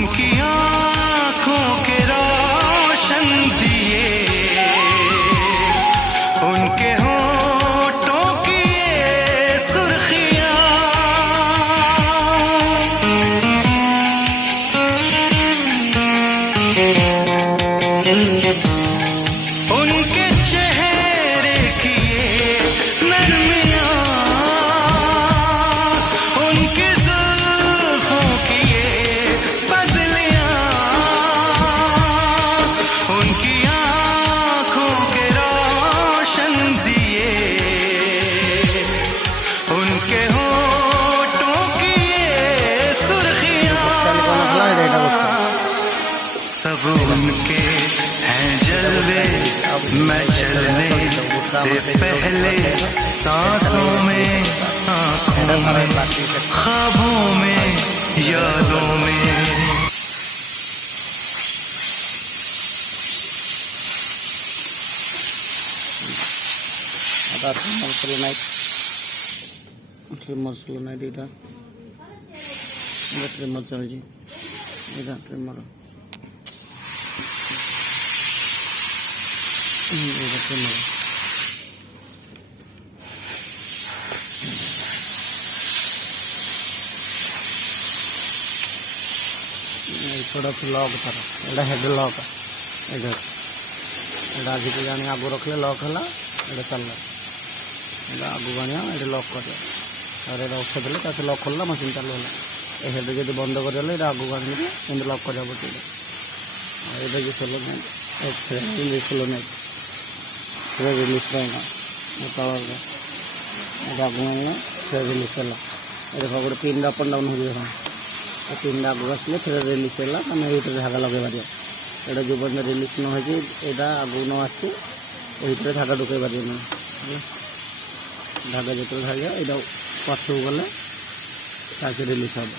उनकी आंखों के रोशन दिए, उनके होठों की ये सुर्खियां, उनके चेहरे की ये नरमियां, उनकी जुल्फों की ये पजलियां, उनकी आंखों के रोशन दिए, उनके होठों की ये सुर्खियां, सब उनके हैं जलवे। मैं चलने से पहले सांसों में, आँखों में, ख्वाबों में, यादों में। ट्रिमर चलছি এটা ट्रिमर এটা ट्रिमर थोड़ा लॉक तार एटा हेड लॉक एटा एटा आज के जानी आगु रखले लॉक हला एटा चलला एटा आगु गानिया एटा लॉक कर अरे एटा उठा देले तासे लॉक खोलला मशीन चालू होला ए हेड जदि बंद कर देले एटा आगु गानी एंड लॉक कर जाबो एटा एटा जे चलो नै रिलीज खोलो नै फिर रिलीज रहना पावर का एटा आगु गानी फिर रिलीज होला एटा गोटे पिन अप एंड डाउन हो जाए पिन आगू आसले फिर रिलीज है आम ये धागा लगे पार एटा जो पर्यटन रिलीज न हो यहाँ आगू न आसचे ये धागा ढुके पार धागा जो धागे यहाँ पछू गले रिलीज हम।